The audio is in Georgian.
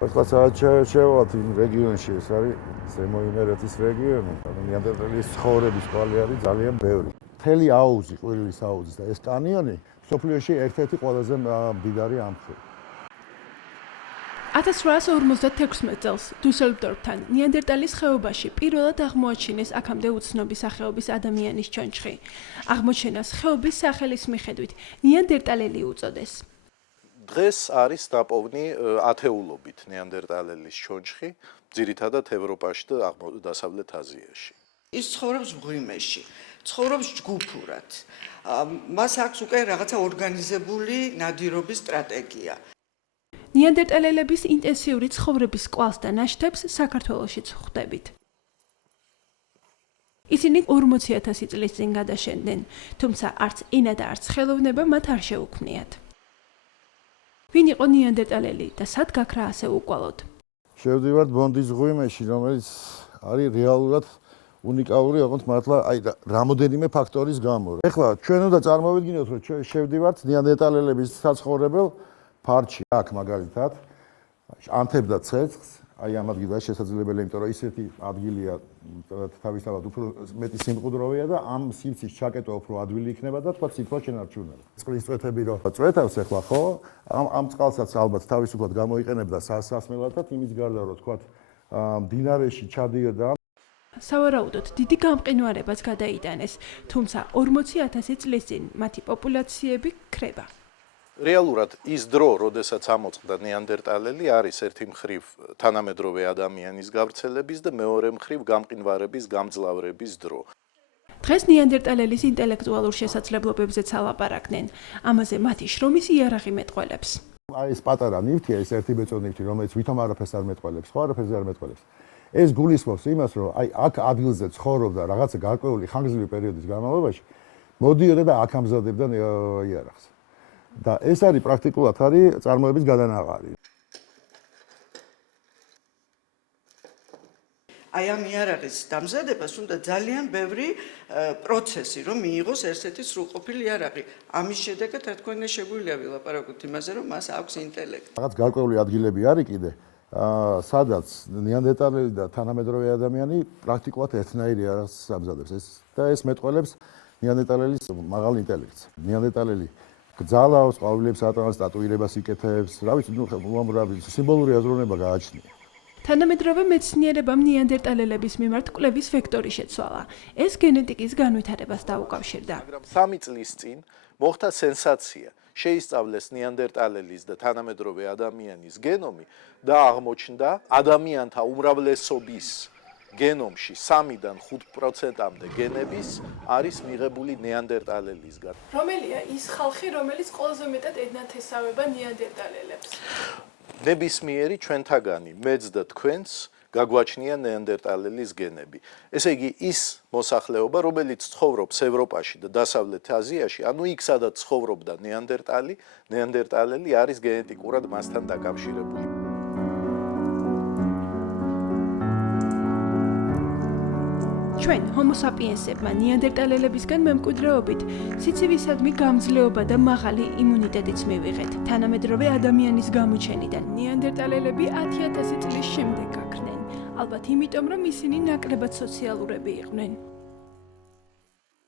ახლა საერთოდ იმ რეგიონში ეს არის ზემო იმერეთის რეგიონი. ნეანდერტალის ცხოვრების კვალი არის ძალიან ბევრი. მთელი აუზი, ყვირილის აუზის და ეს კანიონი მსოფლიოში ერთ-ერთი ყველაზე მდიდარი ამ მხრივ. 1856 წელს დუსელდორფთან ნეანდერტალის ხეობაში პირველად აღმოაჩინეს აქამდე უცნობი სახეობის ადამიანის ჩონჩხი. აღმოჩენას ხეობის სახელის მიხედვით ნეანდერტალელი უწოდეს. დღეს არის დაპოვნი ათეულობით ნეანდერტალელის ჩონჩხი, ძირითადად ევროპაში და დასავლეთ აზიაში. ის ცხოვრობს მღვიმეში, ცხოვრობს ჯგუფურად. მას აქვს უკვე რაღაცა ორგანიზებული ნადირობის სტრატეგია. ნეანდერტალელების ინტენსიური ცხოვრების კვალს და ნაშთებს საქართველოშიც ხვდებით. ისინი 40,000 წლის წინ გადაშენდნენ, თუმცა არც ენა და არც ხელოვნება მათ არ შეუქმნიათ. ვინ იყო ნეანდერტალელი და სად გაქრა ასე უკვალოდ? შევდივართ ბონდის მღვიმეში, რომელიც არის რეალურად უნიკალური, ოღონდ მართლა რამოდენიმე ფაქტორის გამო. ეხლა ჩვენ უნდა წარმოვიდგინოთ, რომ შევდივართ ნეანდერტალელების საცხოვრებელ ფარჩი, აქ მაგალითად, ანთებდა ცეცხლს, აი ამ ადგილას შესაძლებელი, იმიტომ რომ ისეთი ადგილია თავისთავად უფრო მეტი სიმყუდროვეა და ამ სიმცის ჩაკეტვა უფრო ადვილი იქნება და თქვა სიტყვა შენარჩუნება. წყლის წვეთები რო წვეთავს ახლა ხო? ამ წყალსაც ალბათ თავისუფლად გამოიყენებდა სასმელად, იმის გარდა რომ თქვა მდინარეში ჩადიოდა. სავარაუდოდ დიდი გამყინვარებაც გადაიტანეს, თუმცა 40,000 წლის წინ მათი პოპულაციები ქრება. რეალურად ის დრო, როდესაც ამოწყდა ნეანდერტალელი, არის ერთი მხრივ თანამედროვე ადამიანის გავრცელების და მეორე მხრივ გამყინვარების, გამძლავრების დრო. დღეს ნეანდერტალელის ინტელექტუალურ შესაძლებლობებზეც ალაპარაკდნენ. ამაზე მათი შრომის იარაღი მეტყველებს. აი ეს პატარა ნივთია, ეს ერთი ბეწო ნივთი, რომელიც ვითომ არაფერს არ მეტყველებს, ხო არაფერს არ მეტყველებს. ეს გულისხმობს იმას, რომ აი აქ ადგილზე ცხოვრობდა რაღაცა გარკვეული ხანგრძლივი პერიოდის განმავლობაში, მოდიოდა და აქ ამზადებდა იარაღს. და ეს არის პრაქტიკულად არის წარმოების გადანაღარი. აი ამ იარაღის დამზადებას უნდა ძალიან ბევრი პროცესი, რომ მიიღოს ერთ-ერთი სრულყოფილი იარაღი. ამის შედეგად რა თქმა უნდა შეგვიძლია ვილაპარაკოთ იმაზე, რომ მას აქვს ინტელექტი. რაღაც გარკვეული ადგილები არის კიდე, სადაც ნეანდერტალელი და თანამედროვე ადამიანი პრაქტიკულად ერთნაირი იარაღს ამზადებს. და ეს მეტყველებს ნეანდერტალელის მაღალ ინტელექტს. ნეანდერტალელი გძალავს, ყვავილებს ატანს, ტატუირებას იკეთებს, რა ვიცი, უამრავი სიმბოლური აზროვნება გააჩნია. თანამედროვე მეცნიერებამ ნეანდერტალელების მიმართ კვლევის ვექტორი შეცვალა. ეს გენეტიკის განვითარებას დაუკავშირდა. მაგრამ 3 წლის წინ მოხდა სენსაცია. შეისწავლეს ნეანდერტალელის და თანამედროვე ადამიანის გენომი და აღმოჩნდა ადამიანთა უმრავლესობის გენომში 3-დან 5%-მდე გენების არის მიღებული ნეანდერტალელისგან. რომელია ის ხალხი, რომელიც ყველაზე მეტად ენათესავება ნეანდერტალელებს? ნებისმიერი ჩვენთაგანი, მეც და თქვენს გაგვაჩნია ნეანდერტალელის გენები. ესე იგი, ის მოსახლეობა, რომელიც ცხოვრობს ევროპაში და დასავლეთ აზიაში, ანუ იქ სადაც ცხოვრობდა ნეანდერტალელი არის გენეტიკურად მასთან დაკავშირებული. ჩვენ ჰომო საპიენსებმა ნეანდერტალელებისგან მემკვიდრეობით სიცივისადმი გამძლეობა და მაღალი იმუნიტეტიც მივიღეთ. თანამედროვე ადამიანის გამოჩენიდან ნეანდერტალელები 10,000 წლის შემდეგ გაქრნენ. ალბათ იმიტომ, რომ ისინი ნაკლებად სოციალურები იყვნენ.